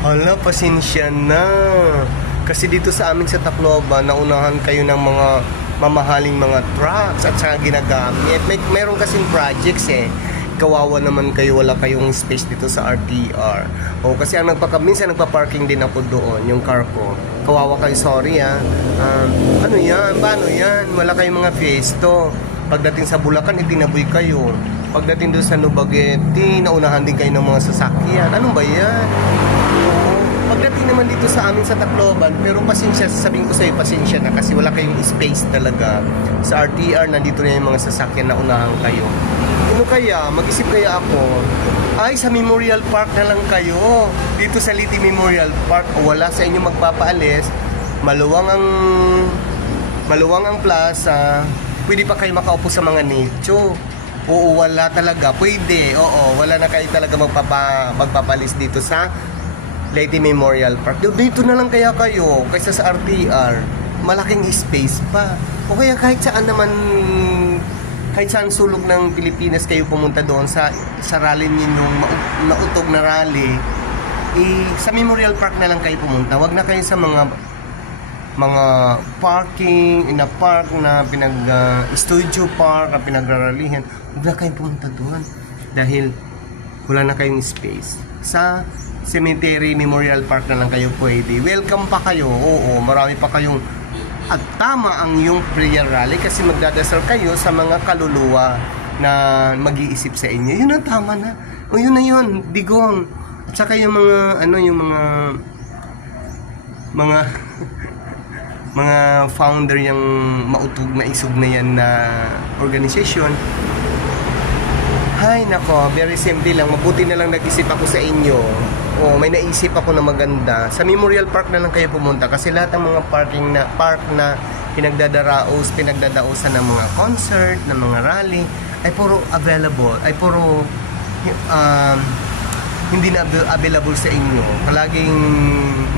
Hala, pasensya na. Kasi dito sa amin sa Tacloban, naunahan kayo ng mga mamahaling mga trucks at saka ginagamit. Meron kasing projects eh. Kawawa naman kayo, wala kayong space dito sa RTR. O kasi ang minsan nagpa-parking din ako doon, yung car ko. Kawawa kayo, sorry ah. Ano yan? Paano yan? Wala kayong mga piesto. Pagdating sa Bulacan, itinaboy kayo. Pagdating doon sa Nubageti, naunahan din kayo ng mga sasakyan. Ano ba yan? Pagdating naman dito sa amin sa Tacloban, pero pasensya, sabihin ko sa'yo, pasensya na kasi wala kayong space talaga. Sa RTR, nandito na yung mga sasakyan na unahan kayo. Ano kaya? Mag-isip kaya ako, ay sa Memorial Park na lang kayo. Dito sa Liti Memorial Park, o wala sa inyo magpapaalis, maluwang ang plaza, pwede pa kayo makaupo sa mga nicho. Oo, wala talaga. Pwede, oo, wala na kayo talaga magpapalis dito sa Leyte Memorial Park. Dito na lang kaya kayo kaysa sa RTR. Malaking space pa. O kaya kahit saan naman, kahit saan sulok ng Pilipinas kayo pumunta doon sa rally ninyong nautog na rally, sa Memorial Park na lang kayo pumunta. Wag na kayo sa mga parking, in a park na studio park na pinagraralihan. Huwag na kayong pumunta doon dahil wala na kayong space. Sa Cemetery Memorial Park na lang kayo pwede. Welcome pa kayo. Oo, marami pa kayong at tama ang yung prayer rally kasi magdadasal kayo sa mga kaluluwa na mag-iisip sa inyo. Yun ang tama na. O yun na yun, digong. At saka yung mga mga founder yung mautog na isog na yan na organisasyon. Hay nako, very simple lang. Mabuti na lang nag-isip ako sa inyo. May naisip ako na maganda. Sa Memorial Park na lang kayo pumunta kasi lahat ng mga park na pinagdadaosan ng mga concert, ng mga rally ay puro available, ay puro hindi na available sa inyo. Palaging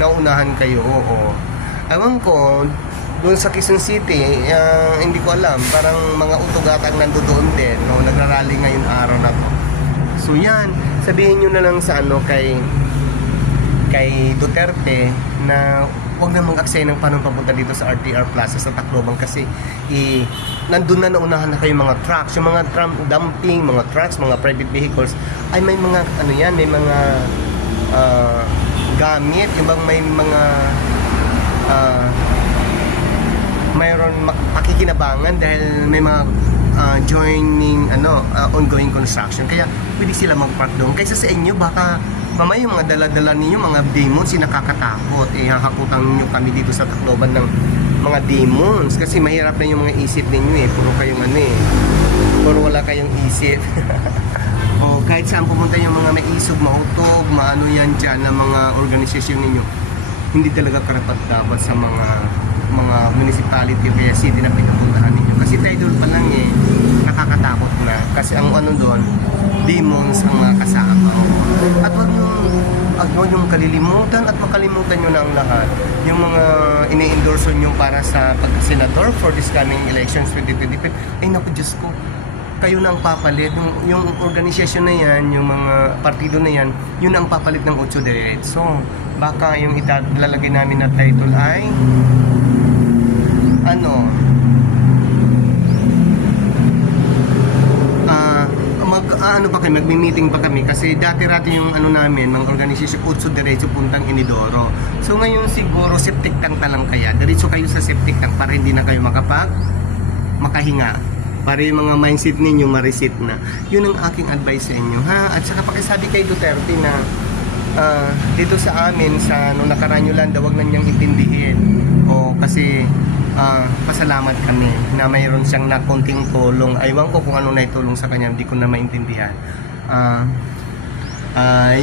naunahan kayo. Oo. Ewan ko, doon sa Quezon City, hindi ko alam, parang mga utogatang nandoon din, no, nagrarally ngayon araw na to. So yan, sabihin nyo na lang sa kay Duterte na huwag na mag-aksaya ng paano papunta dito sa RTR Plaza sa Tacloban kasi nandun na naunahan na kayo mga trucks, yung mga dumping, mga trucks, mga private vehicles, ay may mga, may mga gamit, yung bang may mga mayroon pakikinabangan dahil may mga ongoing construction, kaya pwede sila mag-park doon kaysa sa inyo. Baka mamaya yung mga dala-dala ninyo, mga demons, nakakatakot, hahakutan nyo kami dito sa Tacloban ng mga demons kasi mahirap na yung mga isip ninyo puro kayong puro wala kayong isip. O kahit saan pumunta yung mga may isog, mautog, maano yan dyan na mga organisasyon ninyo, hindi talaga karapat dapat sa mga municipality o kaya city na pinapuntahan ninyo. Kasi title pa lang nakakatakot na. Kasi ang doon, demons ang mga kasama. At wag nyo kalilimutan at makalimutan nyo na ang lahat. Yung mga ini-endorse nyo para sa pagka-senador for this coming elections 2025, ay naku Diyos ko, kayo na ang papalit. Yung organisasyon na yan, yung mga partido na yan, yun ang papalit ng 8 diretso. Baka yung ilalagay namin na title ay magmi-meeting pa kami kasi dati-rati yung namin, mga organisasyon, utso diretso puntang Inidoro. So ngayon siguro septic tank na lang kaya. Diretso kayo sa septic tank para hindi na kayo makahinga. Para yung mga mindset ninyo ma-reset na. Yun ang aking advice sa inyo, ha? At saka pakisabi kay Duterte na dito sa amin, sa nung nakaraan nyo lang, huwag na niyang intindihin. Kasi pasalamat kami na mayroon siyang na konting tulong. Aywan ko kung ano na itulong sa kanya, hindi ko na maintindihan.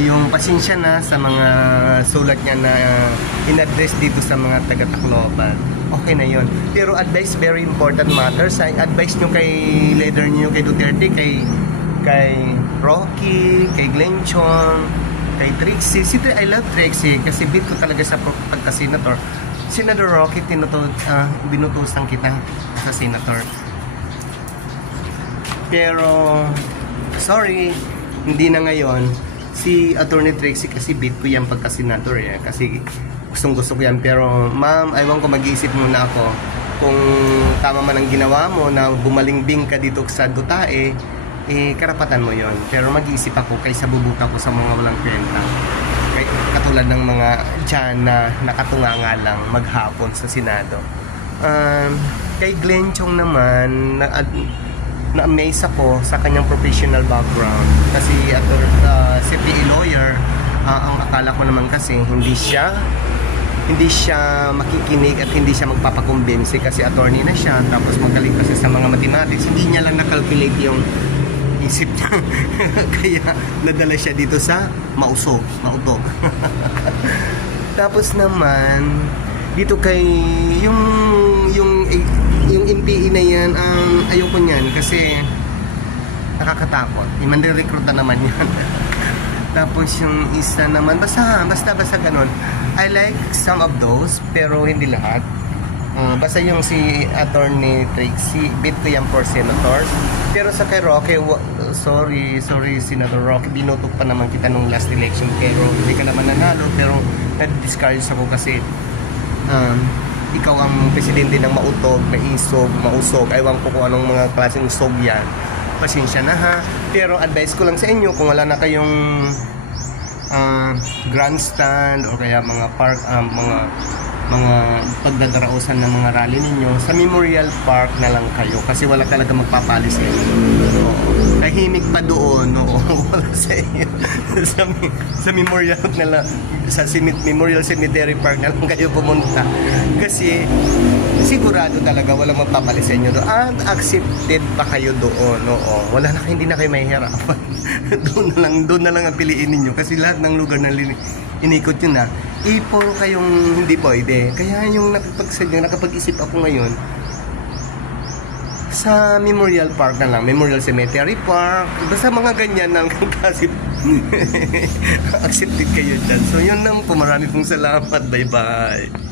Yung pasensya na sa mga sulat niya na in-address dito sa mga taga-Tacloban, okay na yun. Pero advice, very important matters. Advice nyo kay leader nyo, kay Duterte, kay Rocky, kay Glenn Chong, kay Trixie. I love Trixie kasi bit ko talaga sa pagka-senator. Senator Rocky, binutusan kita sa senator. Pero sorry, hindi na ngayon. Si Attorney Trixie kasi bit ko yan pagka senador eh. Kasi gustong gusto ko yan. Pero ma'am, aywan ko, mag-iisip muna ako kung tama man ang ginawa mo na bumalingbing ka dito sa Dutae, eh karapatan mo yon. Pero mag-iisip ako kaysa bubuka ko sa mga walang kwenta. Katulad ng mga dyan na nakatunganga lang maghapon sa Senado. Kay Glenn Chong naman, na-amaze ako sa kanyang professional background. Kasi CPA lawyer, ang akala ko naman kasi hindi siya makikinig at hindi siya magpapakumbinsi kasi attorney na siya, tapos magaling kasi sa mga mathematics. Hindi niya lang na-calculate yung isip niya. Kaya nadala siya dito sa mauto. Tapos naman dito kay yung MPE na yan, ang ayoko niyan kasi nakakatakot. I-recruit na naman yan. Tapos yung isa naman, basta ganun. I like some of those, pero hindi lahat. Basta yung si Attorney Trixie, bit ko yan for senators. Pero sa kay Roque, sorry Senator Roque, binotok pa naman kita nung last election, pero hindi ka naman nanalo. Pero na-discourage ako kasi ikaw ang presidente ng mautog, mausog. Aywan ko kung anong mga klaseng usog yan. Pasensya na ha. Pero advice ko lang sa inyo, kung wala na kayong grandstand o kaya mga park, mga pagdadarausan ng mga rally ninyo, sa Memorial Park na lang kayo kasi wala talaga magpapalis sa inyo. Tahimik pa doon, wala sa inyo. sa Memorial na lang, sa Memorial Cemetery Park na lang kayo pumunta. Kasi sigurado talaga walang magpapalis sa inyo doon. And accepted pa kayo doon, wala na, hindi na kayo mahihirapan. doon na lang ang piliin ninyo kasi lahat ng lugar na inikot yun na, puro kayong hindi pwede. Kaya yung nakapag-isip ako ngayon, sa Memorial Park na lang, Memorial Cemetery Park, basta mga ganyan lang kasi accepted kayo dyan. So yun lang po, marami pong salamat, bye bye.